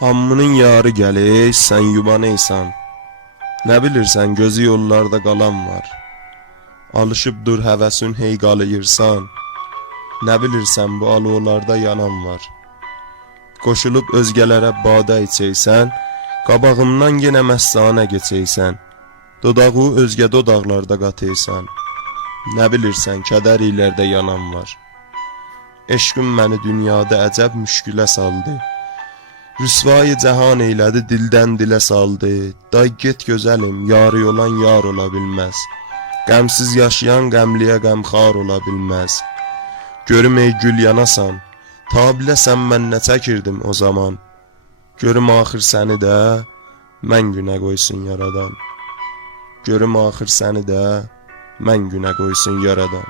Hammının yarı gəlir, sən yubanıysan. Nə bilirsən gözü yollarda qalan var. Alışıb dur həvəsin hey qalıyırsan. Nə bilirsən bu alovlarda yanan var. Qoşulub özgələrə badə içəysən, qabağımdan yenə məstanə geçəysən. Dodağı özgə dodaqlarda qatıysan. Nə bilirsən kədər illərdə yanan var. Eşqim məni dünyada əcəb müşkülə saldı. Rüsvayı cahan eylədi, dildən dilə saldı. Day get gözəlim, yarı olan yar ola bilməz. Qəmsiz yaşayan qəmliyə qəmxar ola bilməz. Görüm ey gül yanasan, ta biləsən mən nə çəkirdim o zaman. Görüm axır səni də mən günə qoysun yaradan. Görüm axır səni də mən günə qoysun yaradan.